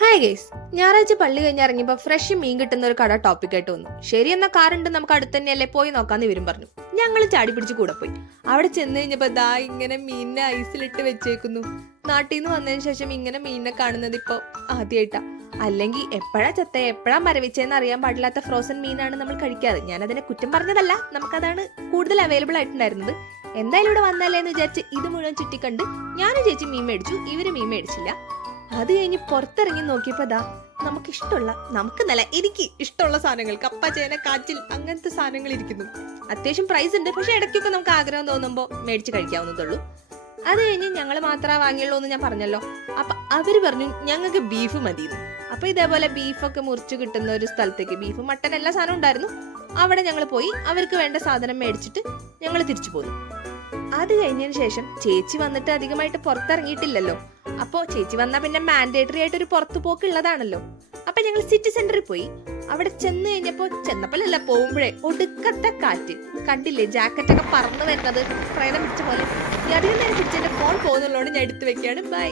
Hi guys, ഞായറാഴ്ച പള്ളി കഴിഞ്ഞ് ഇറങ്ങിയപ്പോൾ ഫ്രഷ് മീൻ കിട്ടുന്ന ഒരു കട ടോപ്പിക്കായിട്ട് വന്നു. ശരി എന്ന കാറുണ്ട്, നമുക്ക് അടുത്ത് തന്നെയല്ലേ, പോയി നോക്കാന്ന് ഇവരും പറഞ്ഞു. ഞങ്ങൾ ചാടി പിടിച്ച് കൂടെ പോയി. അവിടെ ചെന്ന് കഴിഞ്ഞപ്പോ ദാ ഇങ്ങനെ മീനിനെ ഐസിലിട്ട് വെച്ചേക്കുന്നു. നാട്ടിൽ നിന്ന് വന്നതിന് ശേഷം ഇങ്ങനെ മീനിനെ കാണുന്നത് ഇപ്പൊ ആദ്യമായിട്ടാ. അല്ലെങ്കിൽ എപ്പോഴാ ചത്ത എപ്പോഴാ മരവിച്ചെന്ന് അറിയാൻ പാടില്ലാത്ത ഫ്രോസൺ മീനാണ് നമ്മൾ കഴിക്കാറ്. ഞാൻ അതിനെ കുറ്റം പറഞ്ഞതല്ല, നമുക്കതാണ് കൂടുതൽ അവൈലബിൾ ആയിട്ടുണ്ടായിരുന്നത്. എന്തായാലും ഇവിടെ വന്നല്ലേ എന്ന് വിചാരിച്ച് ഇത് മുഴുവൻ ചുറ്റിക്കണ്ട് ഞാനും ചേച്ചി മീൻ മേടിച്ചു, ഇവര് മീൻ മേടിച്ചില്ല. അത് കഴിഞ്ഞ് പുറത്തിറങ്ങി നോക്കിയപ്പോ നമുക്ക് നല്ല എനിക്ക് ഇഷ്ടമുള്ള സാധനങ്ങൾ, കപ്പ, ചേന, കാച്ചിൽ, അങ്ങനത്തെ സാധനങ്ങൾ ഇരിക്കുന്നു. അത്യാവശ്യം പ്രൈസ് ഉണ്ട്, പക്ഷെ ഇടയ്ക്കൊക്കെ നമുക്ക് ആഗ്രഹം തോന്നുമ്പോൾ മേടിച്ച് കഴിക്കാവുന്നതുള്ളൂ. അത് കഴിഞ്ഞ് ഞങ്ങൾ മാത്രമേ വാങ്ങിയുള്ളൂ എന്ന് ഞാൻ പറഞ്ഞല്ലോ. അപ്പൊ അവര് പറഞ്ഞു ഞങ്ങൾക്ക് ബീഫ് മതിയെന്ന്. അപ്പൊ ഇതേപോലെ ബീഫൊക്കെ മുറിച്ച് കിട്ടുന്ന ഒരു സ്ഥലത്തേക്ക്, ബീഫ്, മട്ടൻ എല്ലാ സാധനവും ഉണ്ടായിരുന്നു. അവിടെ ഞങ്ങൾ പോയി അവർക്ക് വേണ്ട സാധനം മേടിച്ചിട്ട് ഞങ്ങൾ തിരിച്ചു പോന്നു. അത് കഴിഞ്ഞതിന് ശേഷം ചേച്ചി വന്നിട്ട് അധികമായിട്ട് പുറത്തിറങ്ങിയിട്ടില്ലല്ലോ. അപ്പോ ചേച്ചി വന്നാൽ പിന്നെ മാൻഡേറ്ററി ആയിട്ട് ഒരു പുറത്തു പോക്ക് ഉള്ളതാണല്ലോ. അപ്പൊ ഞങ്ങൾ സിറ്റി സെന്ററിൽ പോയി. അവിടെ ചെന്നപ്പോഴല്ല പോകുമ്പോഴേ ഒടുക്കത്തെ കാറ്റ് കണ്ടില്ലേ, ജാക്കറ്റ് ഒക്കെ പറന്നു വരുന്നത് പ്രേതം പിടിച്ച പോലെ. അധികം നേരം പിടിച്ചെന്റെ ഫോൺ പോകുന്നുള്ളതുകൊണ്ട് ഞാൻ എടുത്തു വെക്കുകയാണ്. ബൈ.